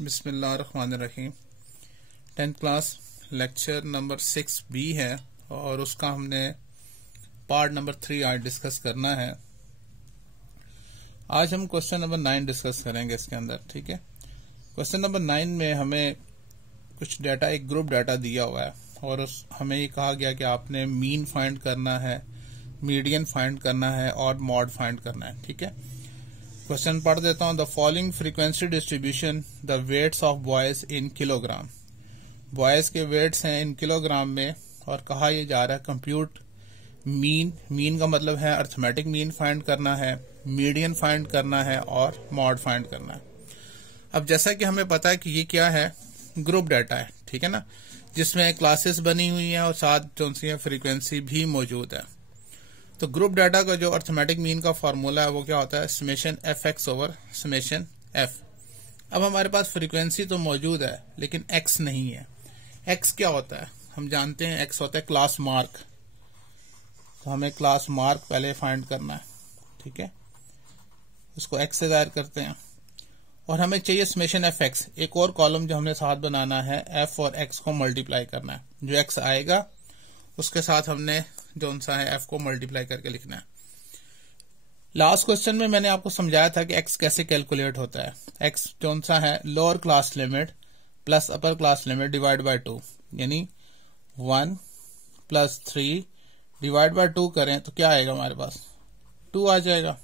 बिस्मिल्लाहिर्रहमानिर्रहीम। 10th class lecture number 6B है और उसका हमने पार्ट नंबर 3 आज डिस्कस करना है। आज हम क्वेश्चन नंबर 9 डिस्कस करेंगे इसके अंदर। ठीक है, क्वेश्चन नंबर 9 में हमें कुछ डाटा, एक ग्रुप डाटा दिया हुआ है और हमें ये कहा गया कि आपने मीन फाइंड करना है, मीडियन फाइंड करना है और मॉड फाइंड करना है। ठीक है, क्वेश्चन पढ़ देता हूं। The following frequency distribution the weights of boys in kilogram. Boys के वेट्स हैं इन किलोग्राम में और कहा यह जा रहा है कंप्यूट मीन। मीन का मतलब है अर्थमेटिक मीन फाइंड करना है, मीडियन फाइंड करना है और मॉड फाइंड करना है। अब जैसा कि हमें पता है कि ये क्या है, ग्रुप डाटा है। ठीक है ना, जिसमें क्लासेस बनी हुई हैं और साथ जो सी फ्रीक्वेंसी भी मौजूद है। तो ग्रुप डाटा का जो अर्थमेटिक मीन का फार्मूला है वो क्या होता है, summation F x over summation F. अब हमारे पास फ्रीक्वेंसी तो मौजूद है लेकिन एक्स नहीं है। एक्स क्या होता है, हम जानते हैं एक्स होता है क्लास मार्क। तो हमें क्लास मार्क पहले फाइंड करना है। ठीक है, उसको एक्स से जाहिर करते हैं और हमें चाहिए समेशन एफ एक्स। एक और कॉलम जो हमने साथ बनाना है, एफ और एक्स को मल्टीप्लाई करना है। जो एक्स आएगा उसके साथ हमने जो सा है एफ को मल्टीप्लाई करके लिखना है। लास्ट क्वेश्चन में मैंने आपको समझाया था कि एक्स कैसे कैलकुलेट होता है। एक्स जो सा है lower class limit plus upper class limit divide by 2, यानी 1 + 3 डिवाइड बाय 2 करें तो क्या आएगा, हमारे पास 2 आ जाएगा।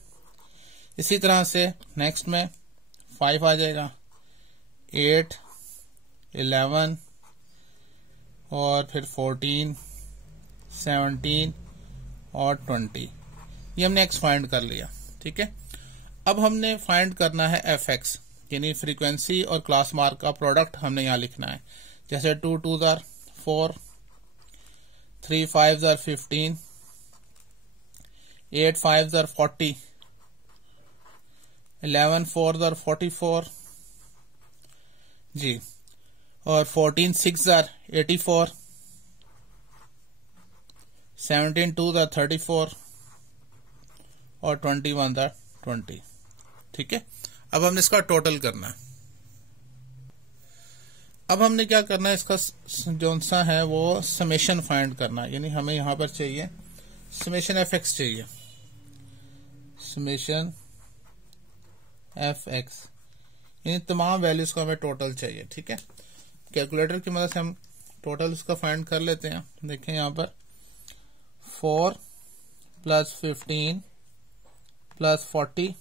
इसी तरह से नेक्स्ट में 5 आ जाएगा, 8, 11 और फिर 14, 17 और 20। ये हमने एक्स फाइंड कर लिया। ठीक है, अब हमने फाइंड करना है एफ एक्स, यानी फ्रीक्वेंसी और क्लास मार्क का प्रोडक्ट हमने यहां लिखना है। जैसे 2 2 * 4, 3 5 * 15, 8 5 * 40, 11 4 * 44 जी, और 14 6 * 84, 17 2 * 34 और 21 * 20। ठीक है, अब हमने इसका टोटल करना है। अब हमने क्या करना है, इसका जो सा है वो समेशन फाइंड करना है। यानी हमें यहां पर चाहिए समेशन एफ एक्स चाहिए, समेशन एफ एक्स, यानी तमाम वैल्यूज का हमें टोटल चाहिए। ठीक है, कैलकुलेटर की मदद से हम टोटल उसका फाइंड कर लेते हैं। देखें यहां पर 4 + 15 + 40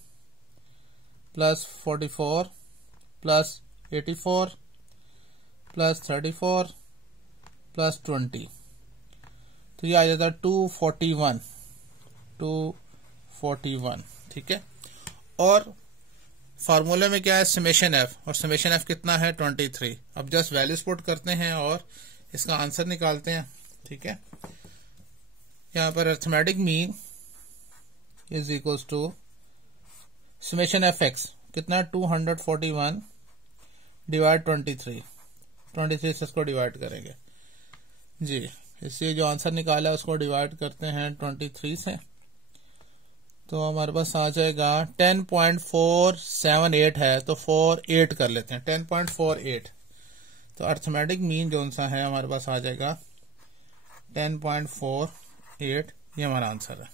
+ 44 + 84 + 34 + 20, तो ये आ जाता है 241। ठीक है, और फार्मूले में क्या है, समेशन एफ, और समेशन एफ कितना है 23। अब जस्ट वैल्यूज पुट करते हैं और इसका आंसर निकालते हैं। ठीक है, यहाँ पर arithmetic mean is equal to summation F X कितना 241 डिवाइड 23 से इसको डिवाइड करेंगे जी। इससे जो आंसर निकाला है उसको डिवाइड करते हैं 23 से, तो हमारे पास आ जाएगा 10.478 है, तो 48 कर लेते हैं, 10.48। तो अर्थमेटिक मीन जो सा है हमारे पास आ जाएगा 10.48। ये हमारा आंसर है।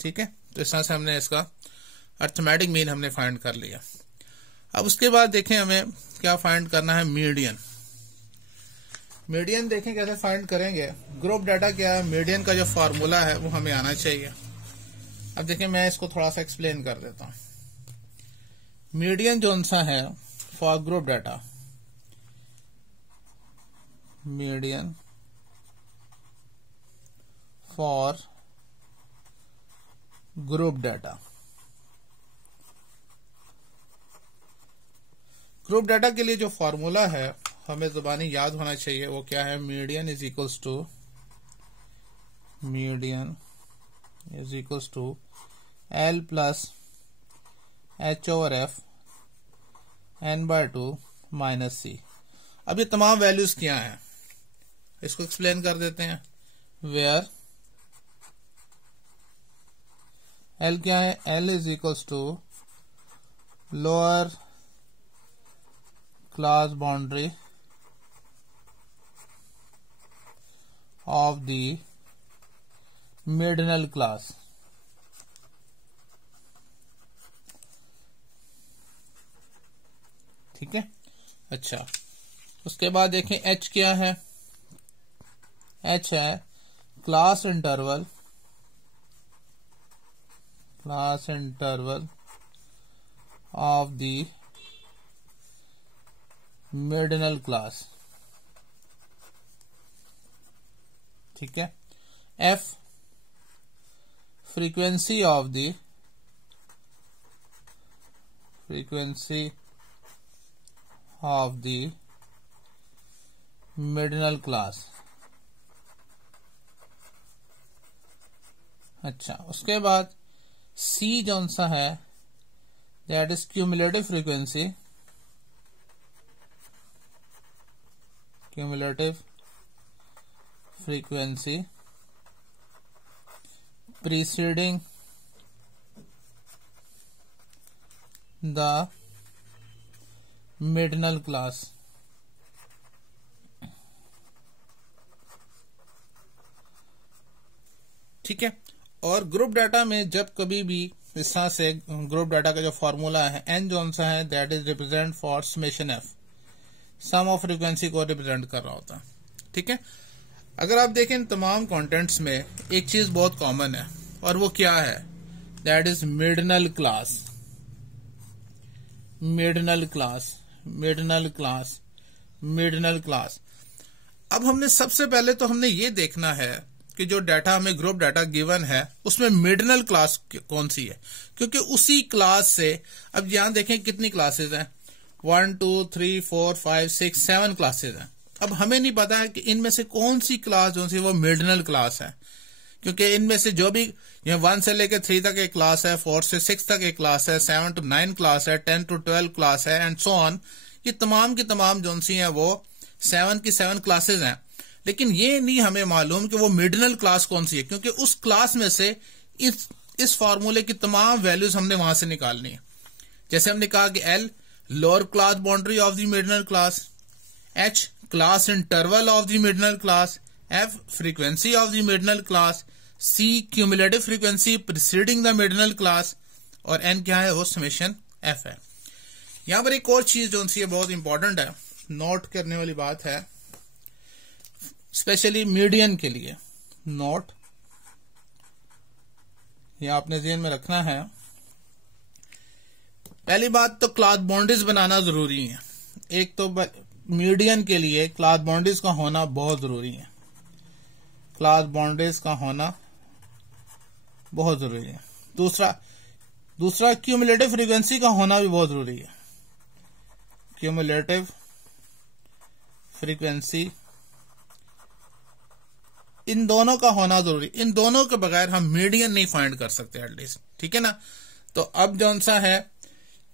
ठीक है, तो इस तरह से हमने इसका अर्थमेटिक मीन हमने फाइंड कर लिया। अब उसके बाद देखें हमें क्या फाइंड करना है, मीडियन। मीडियन देखें कैसे फाइंड करेंगे। ग्रुप डाटा क्या है, मीडियन का जो फार्मूला है वो हमें आना चाहिए। अब देखें मैं इसको थोड़ा सा एक्सप्लेन कर देता हूं। मीडियन जो सा है for group data, median for group data. Group data के लिए जो फॉर्मूला है हमें जुबानी याद होना चाहिए, वो क्या है, median is equals to L + H/F n/2 - C। अब ये तमाम वैल्यूज क्या हैं, इसको एक्सप्लेन कर देते हैं। वेयर L क्या है, L is equals to lower class boundary of the mid-null class. ठीक है। अच्छा, उसके बाद देखें h क्या है। h है क्लास इंटरवल ऑफ द मिड-null क्लास। ठीक है। f फ्रीक्वेंसी ऑफ द मिड-null क्लास। अच्छा, उसके बाद C जौन सा है that is cumulative frequency preceding the mid-null class। ठीक है। और ग्रुप डाटा में जब कभी भी इस तरह से ग्रुप डाटा का जो फॉर्मूला है n जौन सा है that is represent for summation f, sum of frequency को रिप्रेजेंट कर रहा होता है। ठीक है। अगर आप देखें इन तमाम कंटेंट्स में एक चीज बहुत कॉमन है और वो क्या है दैट इज मिड-null क्लास। अब हमने सबसे पहले तो हमने ये देखना है कि जो डाटा हमें ग्रुप डाटा गिवन है उसमें मिड-null क्लास कौन सी है, क्योंकि उसी क्लास से अब यहां देखें कितनी क्लासेस हैं 1 2 3 4 5 6 7 क्लासेस हैं। अब हमें नहीं पता है कि इनमें से कौन सी क्लास जो सी वो मिड-null क्लास है, क्योंकि इनमें से जो भी 1 से लेकर 3 तक एक क्लास है, 4 से 6 तक एक क्लास है, 7 to 9 क्लास है, 10 to 12 क्लास है एंड सो ऑन। ये तमाम की तमाम जो सी हैं वो 7 की 7 क्लासेस हैं, लेकिन ये नहीं हमें मालूम कि वो मिड-null क्लास कौन सी है, क्योंकि उस क्लास में से इस फॉर्मूले की तमाम वैल्यूज हमने वहां से निकालनी है। जैसे हमने कहा कि L lower class boundary of the मिड-null class, H class interval of the मिड-null class, F frequency of the मिड-null class, C cumulative frequency preceding the मिड-null क्लास और N क्या है वो समेशन F है। यहां पर एक और चीज जो सी बहुत इंपॉर्टेंट है, नोट करने वाली बात है, स्पेशली मीडियन के लिए नोट ये आपने ज़हन में रखना है। पहली बात तो क्लास बाउंड्रीज बनाना जरूरी है। एक तो मीडियन के लिए क्लास बाउंड्रीज का होना बहुत जरूरी है, दूसरा क्यूमुलेटिव फ्रीक्वेंसी का होना भी बहुत जरूरी है। क्यूमुलेटिव फ्रीक्वेंसी इन दोनों का होना जरूरी, इन दोनों के बगैर हम मीडियन नहीं फाइंड कर सकते एटलीस्ट। ठीक है ना। तो अब जौन सा है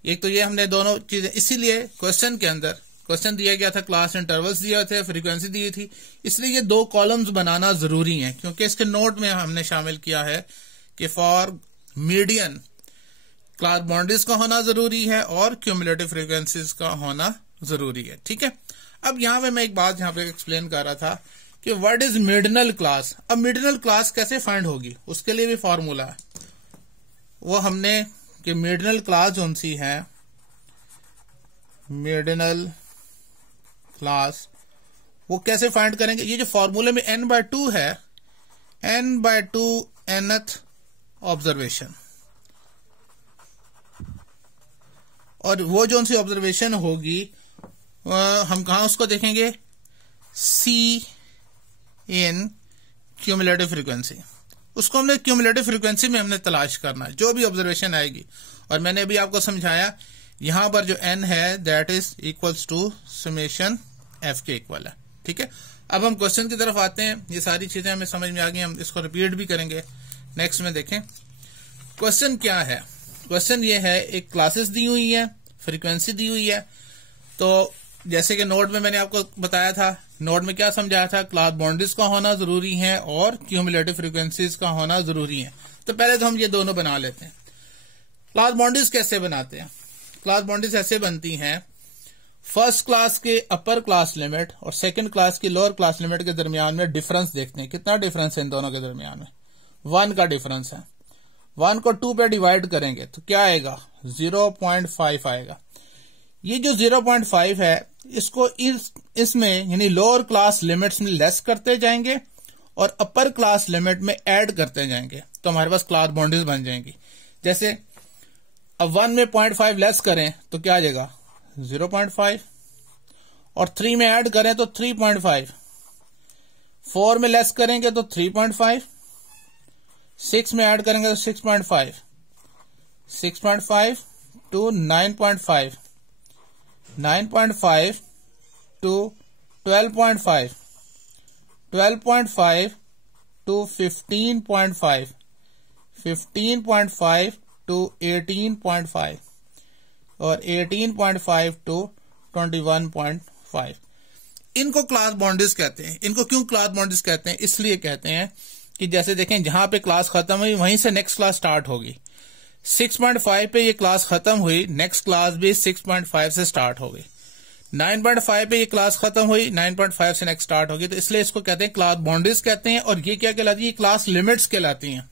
एक तो ये हमने दोनों चीजें, इसीलिए क्वेश्चन के अंदर क्वेश्चन दिया गया था, क्लास इंटरवल्स दिए थे, फ्रीक्वेंसी दी थी, इसलिए ये 2 कॉलम्स बनाना जरूरी है, क्योंकि इसके नोट में हमने शामिल किया है कि फॉर मीडियन क्लास बाउंड्रीज का होना जरूरी है और क्यूमुलेटिव फ्रीक्वेंसीज का होना जरूरी है। ठीक है। अब यहां पे मैं एक बात यहां पे एक्सप्लेन कर रहा था कि व्हाट इज मिड-null क्लास। अब मिड-null क्लास कैसे फाइंड होगी, उसके लिए भी फॉर्मूला है। वो हमने कि मिड-null क्लास कौन सी है, मिड-null क्लास वो कैसे फाइंड करेंगे। ये जो फॉर्मूले में n/2 है, n/2 nth ऑब्जर्वेशन, और वो जो सी ऑब्जर्वेशन होगी हम कहा उसको देखेंगे, C इन क्यूमुलेटिव फ्रीक्वेंसी। उसको हमने क्यूमुलेटिव फ्रीक्वेंसी में हमने तलाश करना है, जो भी ऑब्जर्वेशन आएगी। और मैंने अभी आपको समझाया यहां पर जो n है that is equals to summation f के इक्वल है। ठीक है। अब हम क्वेश्चन की तरफ आते हैं। ये सारी चीजें हमें समझ में आ गई, हम इसको रिपीट भी करेंगे नेक्स्ट में। देखें क्वेश्चन क्या है। क्वेश्चन ये है, एक क्लासेस दी हुई है, फ्रीक्वेंसी दी हुई है। तो जैसे कि नोट में मैंने आपको बताया था, नोट में क्या समझाया था, क्लास बाउंड्रीज का होना जरूरी है और क्यूमुलेटिव फ्रीक्वेंसीज का होना जरूरी है। तो पहले तो हम ये दोनों बना लेते हैं। क्लास बाउंड्रीज कैसे बनाते हैं। क्लास बाउंड्रीज ऐसे बनती हैं, फर्स्ट क्लास के अपर क्लास लिमिट और सेकंड क्लास की लोअर क्लास लिमिट के दरमियान में डिफरेंस देखते हैं। कितना डिफरेंस है इन दोनों के दरमियान में? 1 का डिफरेंस है। 1 को 2 पे डिवाइड करेंगे तो क्या आएगा? 0.5 आएगा। ये जो 0.5 है इसको इसमें यानी लोअर क्लास लिमिट्स में लेस करते जाएंगे और अपर क्लास लिमिट में ऐड करते जाएंगे तो हमारे पास क्लास बाउंड्रीज बन जाएंगी। जैसे अब 1 में 0.5 लेस करें तो क्या आ जाएगा? 0.5 और 3 में ऐड करें तो 3.5, 4 में लेस करेंगे तो 3.5, 6 में ऐड करेंगे तो 6.5, 6.5 टू 9.5, 9.5 टू 12.5, 12.5 टू 15.5, 15.5 टू 18.5 और 18.5 टू 21.5। इनको क्लास बाउंड्रीज कहते हैं। इनको क्यों क्लास बाउंड्रीज कहते हैं? इसलिए कहते हैं कि जैसे देखें जहां पे क्लास खत्म हुई वहीं से नेक्स्ट क्लास स्टार्ट होगी। 6.5 पे ये क्लास खत्म हुई, नेक्स्ट क्लास भी 6.5 से स्टार्ट होगी। 9.5 पे ये क्लास खत्म हुई, 9.5 से नेक्स्ट स्टार्ट होगी। तो इसलिए इसको कहते हैं क्लास बाउंड्रीज कहते हैं। और ये क्या कहलाती है? क्लास लिमिट्स कहलाती हैं।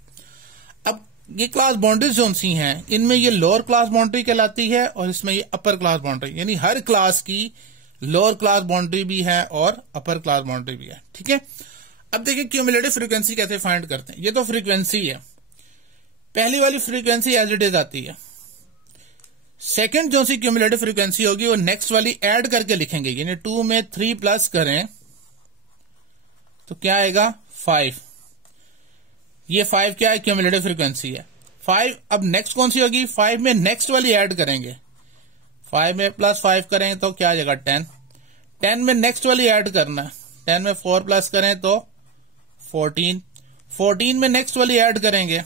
अब ये क्लास बाउंड्रीज जो सी हैं इनमें ये लोअर क्लास बाउंड्री कहलाती है और इसमें ये अपर क्लास बाउंड्री, यानी हर क्लास की लोअर क्लास बाउंड्री भी है और अपर क्लास बाउंड्री भी है। ठीक है। अब देखिए क्यूमुलेटिव फ्रीक्वेंसी कैसे फाइंड करते हैं। ये तो फ्रीक्वेंसी है, पहली वाली फ्रीक्वेंसी एज इट इज आती है। सेकंड जो सी क्यूमुलेटिव फ्रीक्वेंसी होगी वो नेक्स्ट वाली ऐड करके लिखेंगे, यानी 2 में 3 प्लस करें तो क्या आएगा? 5। ये 5 क्या है? क्यूमुलेटिव फ्रीक्वेंसी है। 5 अब नेक्स्ट कौन सी होगी? 5 में नेक्स्ट वाली ऐड करेंगे, 5 में प्लस 5 करें तो क्या आ जाएगा? 10। 10 में नेक्स्ट वाली ऐड करना है, 10 में 4 प्लस करें तो 14। 14 में नेक्स्ट वाली ऐड करेंगे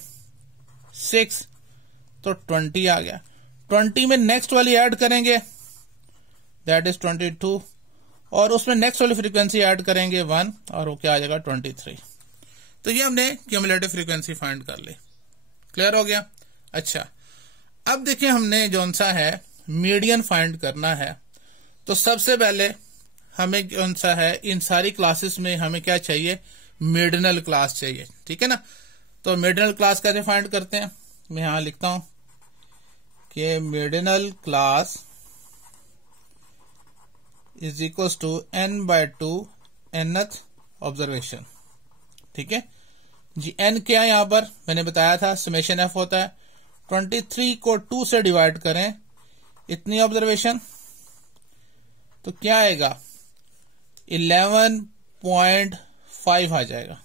6 तो 20 आ गया। 20 में नेक्स्ट वाली ऐड करेंगे दैट इज 22 और उसमें नेक्स्ट वाली फ्रीक्वेंसी ऐड करेंगे 1 और वो क्या आ जाएगा? 23। तो ये हमने क्यूमुलेटिव फ्रीक्वेंसी फाइंड कर ली। क्लियर हो गया? अच्छा, अब देखिए हमने जौन सा है मीडियन फाइंड करना है। तो सबसे पहले हमें कौन सा है, इन सारी क्लासेस में हमें क्या चाहिए? मिडनल क्लास चाहिए। ठीक है ना। तो मिडनल क्लास कैसे फाइंड करते हैं? मैं यहां लिखता हूं कि मिडनल class is equal to n/2 nth observation. ठीक है जी। n क्या है यहां पर? मैंने बताया था समेशन f होता है। 23 को 2 से डिवाइड करें इतनी ऑब्जर्वेशन तो क्या आएगा? 11.5 आ जाएगा।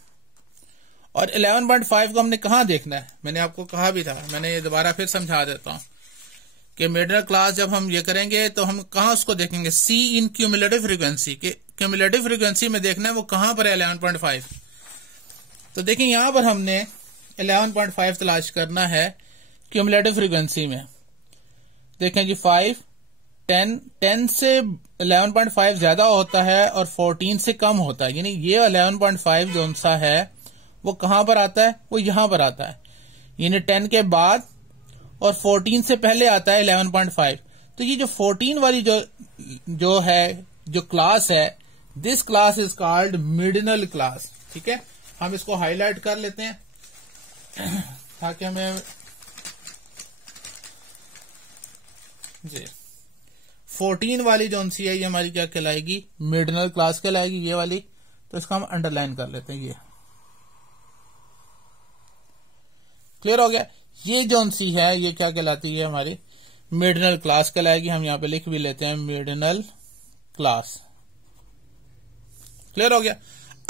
और 11.5 को हमने कहां देखना है? मैंने आपको कहा भी था, मैंने ये दोबारा फिर समझा देता हूं कि मिडनल क्लास जब हम ये करेंगे तो हम कहां उसको देखेंगे? सी इन क्यूमुलेटिव फ्रीक्वेंसी के क्यूमुलेटिव फ्रीक्वेंसी में देखना है वो कहां पर है? 11.5। तो देखिए यहां पर हमने 11.5 तलाश करना है क्यूमुलेटिव फ्रीक्वेंसी में। देखें जी 5, 10 से 11.5 ज्यादा होता है और 14 से कम होता है, यानी ये 11.5 जो सा है वो कहां पर आता है? वो यहां पर आता है, यानी 10 के बाद और 14 से पहले आता है 11.5। तो ये जो 14 वाली जो है जो क्लास है, दिस क्लास इज कॉल्ड मिडनल क्लास। ठीक है, हम इसको हाईलाइट कर लेते हैं ताकि हमें जी 14 वाली जो सी है ये हमारी क्या कहलाएगी? मिडनल क्लास कहलाएगी ये वाली। तो इसका हम अंडरलाइन कर लेते हैं। ये क्लियर हो गया। ये जो सी है ये क्या कहलाती है? हमारी मिडनल क्लास कहलाएगी। हम यहां पे लिख भी लेते हैं मिडनल क्लास। क्लियर हो गया।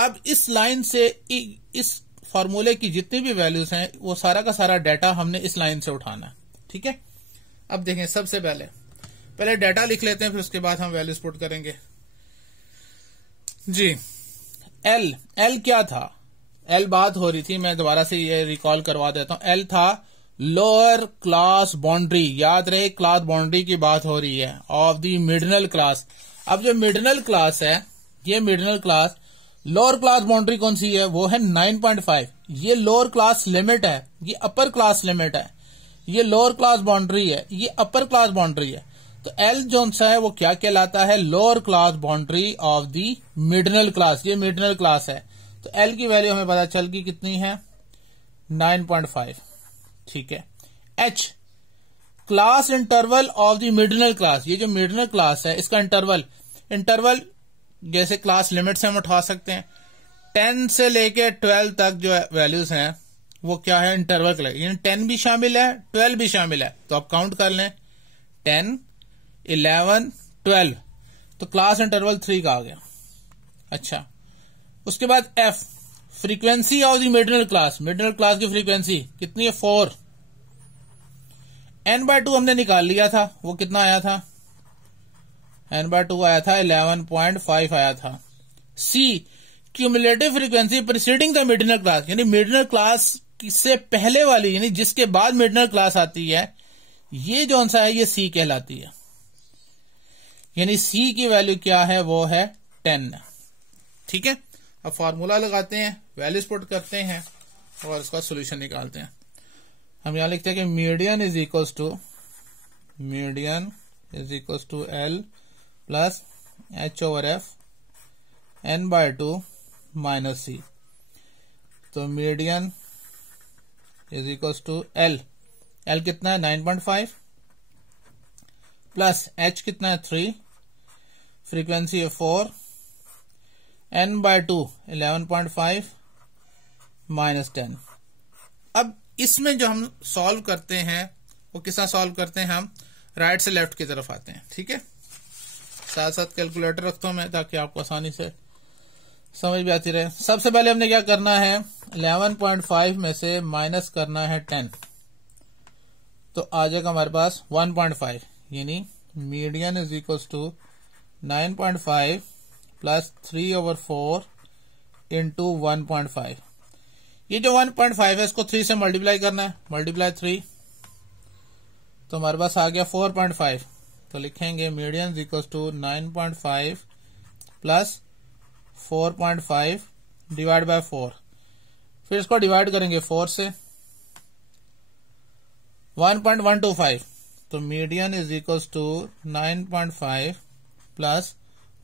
अब इस लाइन से इस फॉर्मूले की जितनी भी वैल्यूज हैं वो सारा का सारा डाटा हमने इस लाइन से उठाना है। ठीक है। अब देखें सबसे पहले डाटा लिख लेते हैं, फिर उसके बाद हम वैल्यूज पुट करेंगे जी। एल क्या था? एल बात हो रही थी, मैं दोबारा से ये रिकॉल करवा देता हूं। एल था लोअर क्लास बाउंड्री। याद रहे क्लास बाउंड्री की बात हो रही है ऑफ द मिडनल क्लास। अब जो मिडनल क्लास है ये मिडनल क्लास लोअर क्लास बाउंड्री कौन सी है? वो है 9.5। ये लोअर क्लास लिमिट है, ये अपर क्लास लिमिट है। ये लोअर क्लास बाउंड्री है, ये अपर क्लास बाउंड्री है। तो एल जो सा है वो क्या कहलाता है, lower class boundary of the मिडनल क्लास। ये मिडनल क्लास है, तो एल की वैल्यू हमें पता चल गई कितनी है, 9.5। ठीक है। H class interval of the मिडनल क्लास, ये जो मिडनल क्लास है इसका इंटरवल जैसे क्लास लिमिट से हम उठा सकते हैं, 10 से लेके 12 तक जो वैल्यूज हैं वो क्या है, इंटरवल क्लास, यानी 10 भी शामिल है 12 भी शामिल है। तो आप काउंट कर लें, 10, 11, 12, तो क्लास इंटरवल 3 का आ गया। अच्छा, उसके बाद एफ फ्रीक्वेंसी ऑफ द मिडनल क्लास की फ्रीक्वेंसी कितनी है, 4। n/2 हमने निकाल लिया था, वो कितना आया था, n/2 आया था 11.5 आया था। C cumulative frequency preceding the मिडनल क्लास, यानी मिडनल क्लास से पहले वाली, यानी जिसके बाद मिडनल क्लास आती है, ये जो सा है ये सी कहलाती है। यानी सी की वैल्यू क्या है, वो है 10। ठीक है। अब फॉर्मूला लगाते हैं, वैल्यूज पुट करते हैं और इसका सोल्यूशन निकालते हैं। हम यहां लिखते हैं कि median is equals to L plus h/f n/2 minus C. तो median is equals to L कितना है 9.5 प्लस h कितना है 3, फ्रीक्वेंसी है 4, n/2 11.5 माइनस 10। अब इसमें जो हम सॉल्व करते हैं वो किस तरह सॉल्व करते हैं, हम राइट से लेफ्ट की तरफ आते हैं। ठीक है। साथ साथ कैलकुलेटर रखता हूं मैं ताकि आपको आसानी से समझ भी आती रहे। सबसे पहले हमने क्या करना है, 11.5 में से माइनस करना है 10, तो आ जाएगा हमारे पास 1.5, यानी median is equals to 9.5 plus 3/4 into 1.5। ये जो 1.5 है इसको 3 से मल्टीप्लाई करना है, मल्टीप्लाई 3, तो हमारे पास आ गया 4.5। तो लिखेंगे median is equals to 9.5 plus 4.5 divide by 4, फिर इसको डिवाइड करेंगे 4 से, 1.125। तो median is equals to 9.5 plus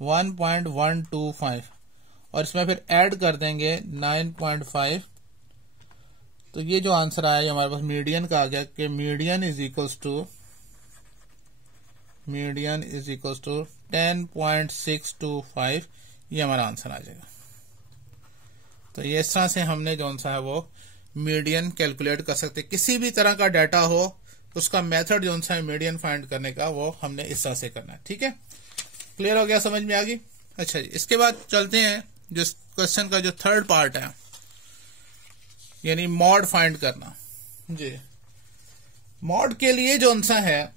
1.125 और इसमें फिर ऐड कर देंगे 9.5। तो ये जो आंसर आया ये हमारे पास मीडियन का आ गया कि मीडियन इज इक्वल्स टू 10.625, ये हमारा आंसर आ जाएगा। तो ये इस तरह से हमने जो सा है वो मीडियन कैलकुलेट कर सकते। किसी भी तरह का डाटा हो उसका मेथड जो सा है मीडियन फाइंड करने का वो हमने इस तरह से करना है। ठीक है, क्लियर हो गया, समझ में आ गई। अच्छा जी, इसके बाद चलते हैं जो क्वेश्चन का जो थर्ड पार्ट है, यानी मॉड फाइंड करना। जी, मॉड के लिए जो सा है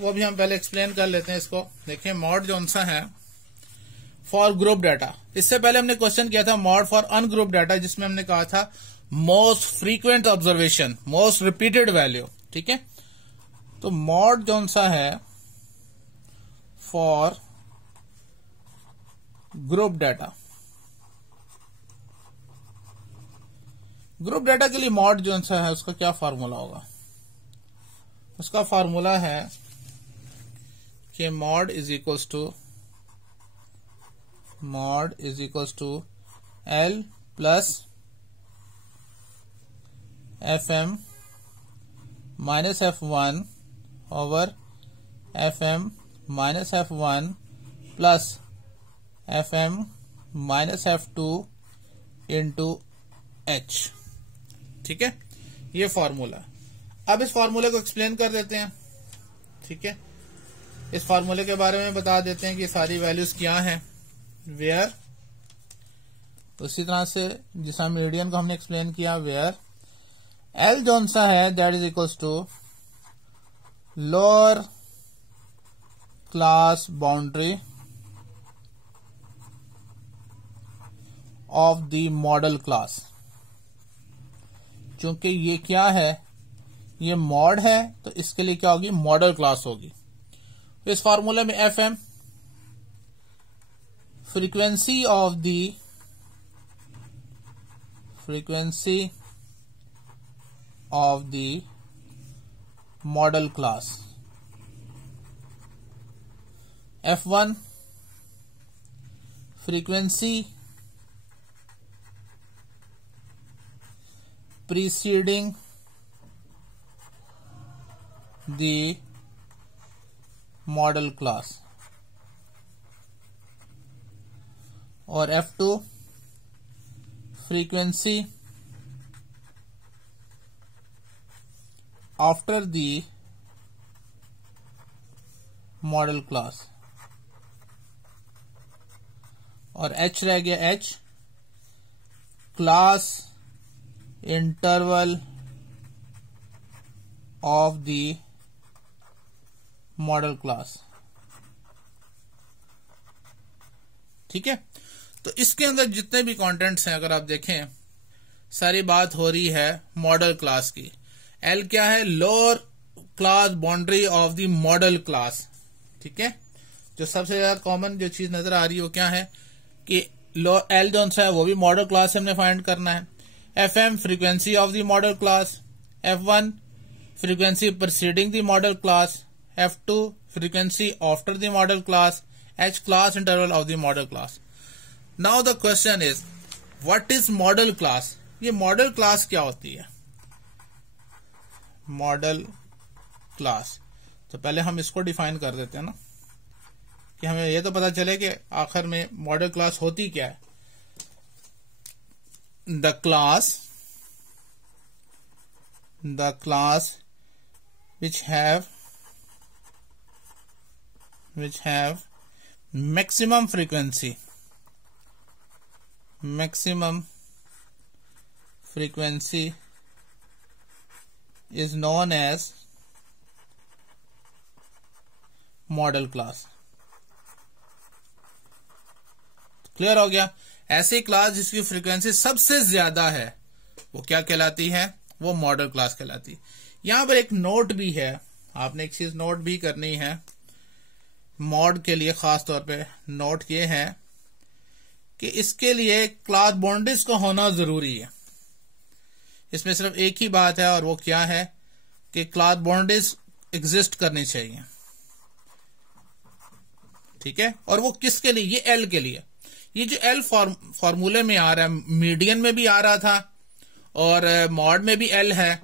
वो भी हम पहले एक्सप्लेन कर लेते हैं इसको। देखिए, मॉड जो सा है फॉर ग्रुप डाटा, इससे पहले हमने क्वेश्चन किया था मॉड फॉर अनग्रुप डाटा, जिसमें हमने कहा था most frequent observation, most repeated value. ठीक है, तो मॉड जो सा है for group data, group data के लिए मॉड जो सा है उसका क्या फार्मूला होगा, उसका फार्मूला है कि mode is equals to L plus FM minus F1 over FM minus F1 plus FM minus F2 into H। ठीक है, ये फॉर्मूला। अब इस फॉर्मूले को एक्सप्लेन कर देते हैं। ठीक है, इस फॉर्मूले के बारे में बता देते हैं कि सारी वैल्यूज क्या हैं, वेयर, उसी तरह से जिस मीडियन को हमने एक्सप्लेन किया, वेयर एल जोन सा है that is equals to lower class boundary of the modal class. चूंकि ये क्या है, ये मॉड है, तो इसके लिए क्या होगी, मॉडल क्लास होगी। तो इस फॉर्मूले में FM frequency of the modal class, F1 frequency preceding the model class, और F2 frequency after the model class, और H रह गया H class interval of the modal class. ठीक है, तो इसके अंदर जितने भी कंटेंट्स हैं अगर आप देखें, सारी बात हो रही है मॉडल क्लास की। एल क्या है? Lower class boundary of the modal class. ठीक है, जो सबसे ज्यादा कॉमन जो चीज नजर आ रही है वो क्या है कि एल जो सा है वो भी मॉडल क्लास से हमने फाइंड करना है। F M frequency of the modal class, F1 frequency preceding the modal class, F2 frequency after the modal class, H class interval of the modal class. Now the question is what is modal class? ये modal class क्या होती है? Model class, तो पहले हम इसको define कर देते हैं ना, कि हमें ये तो पता चले कि आखिर में मॉडल क्लास होती क्या है। The class which have maximum frequency is known as model class. Clear हो गया? ऐसी क्लास जिसकी फ्रीक्वेंसी सबसे ज्यादा है वो क्या कहलाती है? वो मॉडल क्लास कहलाती है। यहां पर एक नोट भी है, आपने एक चीज नोट भी करनी है मॉड के लिए, खास तौर पे नोट ये है कि इसके लिए क्लास बाउंड्रीज का होना जरूरी है। इसमें सिर्फ एक ही बात है और वो क्या है कि क्लास बाउंड्रीज एग्जिस्ट करनी चाहिए। ठीक है, और वो किसके लिए? ये एल के लिए। ये जो एल फॉर्मूले में आ रहा है, मीडियन में भी आ रहा था और मॉड में भी एल है।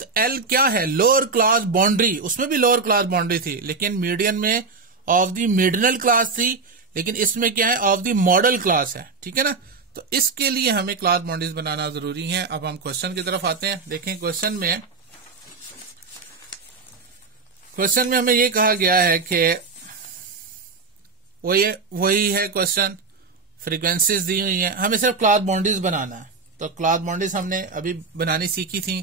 तो एल क्या है? लोअर क्लास बाउंड्री, उसमें भी लोअर क्लास बाउंड्री थी, लेकिन मीडियन में ऑफ द मिडनल क्लास थी, लेकिन इसमें क्या है? ऑफ द मॉडल क्लास है। ठीक है ना, तो इसके लिए हमें क्लास बाउंड्रीज बनाना जरूरी है। अब हम क्वेश्चन की तरफ आते हैं। देखें क्वेश्चन में हमें ये कहा गया है कि वही है क्वेश्चन, फ्रीक्वेंसीज दी हुई है, हमें सिर्फ क्लास बाउंड्रीज बनाना है। तो क्लास बाउंड्रीज हमने अभी बनानी सीखी थी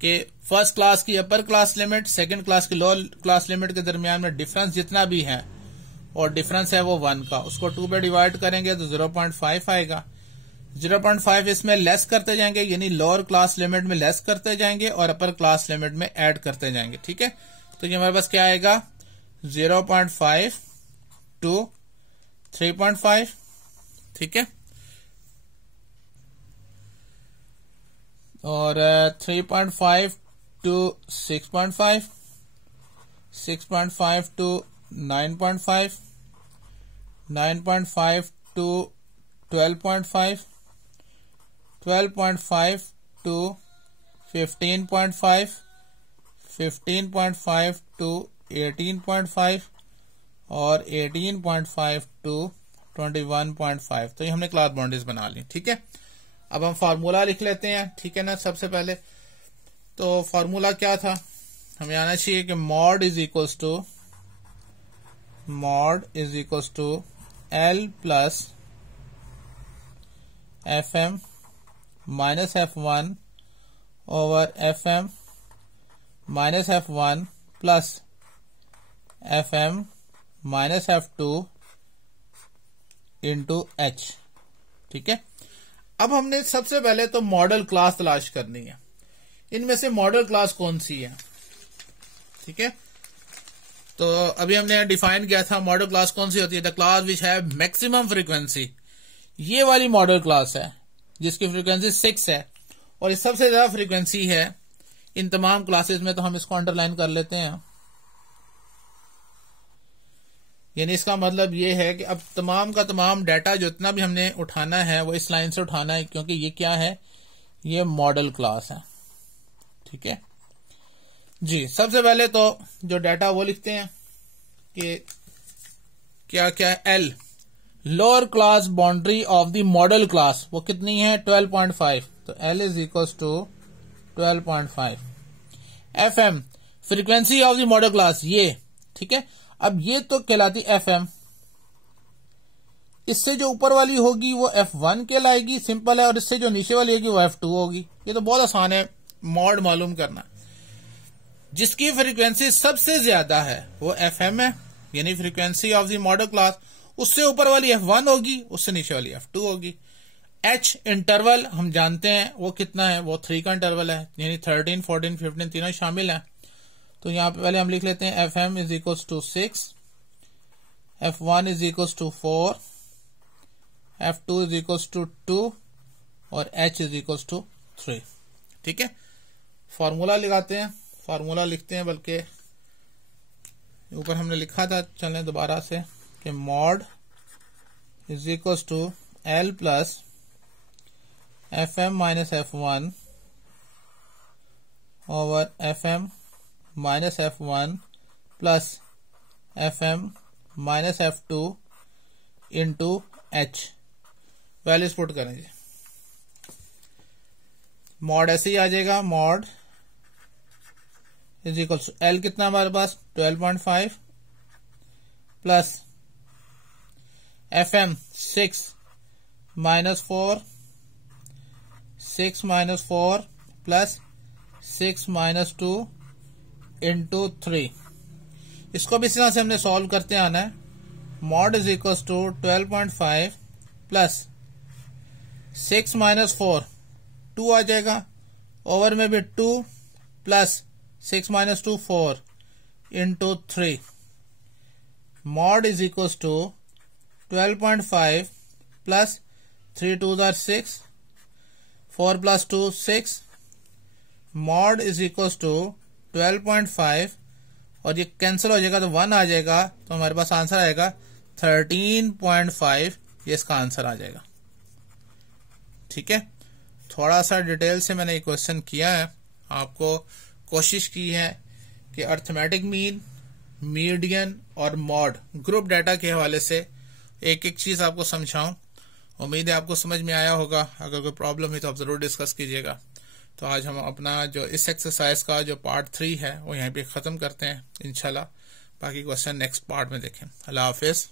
कि फर्स्ट क्लास की upper class limit, second class की लोअर क्लास लिमिट के दरमियान में डिफरेंस जितना भी है, और डिफरेंस है वो 1 का, उसको 2 पे डिवाइड करेंगे तो 0.5 आएगा। 0.5 इसमें लेस करते जाएंगे, यानी लोअर क्लास लिमिट में लेस करते जाएंगे और अपर क्लास लिमिट में ऐड करते जाएंगे। ठीक है, तो ये हमारे पास क्या आएगा? 0.5 to 3.5। ठीक है, और 3.5 to 6.5, 6.5 to 9.5, 9.5 to 12.5, 12.5 to 15.5, 15.5 to 18.5 और 18.5 to 21.5। तो ये हमने क्लास बाउंड्रीज बना ली। ठीक है, अब हम फार्मूला लिख लेते हैं। ठीक है ना, सबसे पहले तो फार्मूला क्या था? हमें आना चाहिए कि mode is equals to L plus F M minus F1 over FM minus F1 plus FM minus F2 into H। ठीक है, अब हमने सबसे पहले तो मॉडल क्लास तलाश करनी है। इनमें से मॉडल क्लास कौन सी है? ठीक है, तो अभी हमने डिफाइन किया था मॉडल क्लास कौन सी होती है। The class which have maximum frequency, ये वाली मॉडल क्लास है जिसकी फ्रीक्वेंसी 6 है और ये सबसे ज्यादा फ्रीक्वेंसी है इन तमाम क्लासेस में। तो हम इसको अंडरलाइन कर लेते हैं। यानी इसका मतलब ये है कि अब तमाम का तमाम डाटा जितना भी हमने उठाना है वो इस लाइन से उठाना है, क्योंकि ये क्या है, ये मॉडल क्लास है। ठीक है जी। सबसे पहले तो जो डाटा वो लिखते हैं कि क्या क्या है। L lower class boundary of the modal class वो कितनी है, 12.5। तो L is equal to 12.5। F M frequency of the modal class ये, ठीक है। अब ये तो कहलाती एफ एम, इससे जो ऊपर वाली होगी वो F1 कहलाएगी, सिंपल है, और इससे जो नीचे वाली होगी वो F2 होगी। ये तो बहुत आसान है मॉड मालूम करना। जिसकी फ्रीक्वेंसी सबसे ज्यादा है वो FM है, यानी frequency of the modal class. उससे ऊपर वाली F1 होगी, उससे नीचे वाली F2 होगी। H इंटरवल हम जानते हैं वो कितना है, वो 3 का इंटरवल है, यानी 13, 14, 15 तीनों शामिल है। तो यहां पे पहले हम लिख लेते हैं FM is equal to 6, F1 is equal to 4, F2 is equal to 2 और H इज इक्वल टू 3। ठीक है, फॉर्मूला लगाते हैं, फॉर्मूला लिखते हैं, बल्कि ऊपर हमने लिखा था, चलें दोबारा से कि mode is equal to L plus FM minus F1 over FM minus F1 plus FM minus F2 into H। Values put करेंगे, मॉड ऐसे ही आ जाएगा। Mode is equal to L कितना हमारे पास 12.5 plus FM 6 minus 4, 6 minus 4 plus 6 minus 2 into 3। इसको भी इस तरह से हमने सॉल्व करते आना है। Mode is equal to 12.5 plus 6 minus 4 2 आ जाएगा, ओवर में भी 2 plus 6 minus 2 4 into 3। Mode is equal to 12.5 plus 3 2 6, 4 plus 2 6। Mode is equal to 12.5 और ये कैंसिल हो जाएगा तो 1 आ जाएगा, तो हमारे पास आंसर आएगा 13.5। ये इसका आंसर आ जाएगा। ठीक है, थोड़ा सा डिटेल से मैंने ये क्वेश्चन किया है, आपको कोशिश की है कि अर्थमेटिक मीन, मीडियन और मॉड ग्रुप डाटा के हवाले से एक एक चीज आपको समझाऊं। उम्मीद है आपको समझ में आया होगा। अगर कोई प्रॉब्लम है तो आप जरूर डिस्कस कीजिएगा। तो आज हम अपना जो इस एक्सरसाइज का जो पार्ट 3 है वो यहीं पे खत्म करते हैं इंशाल्लाह। बाकी क्वेश्चन नेक्स्ट पार्ट में देखें। अल्लाह हाफिज।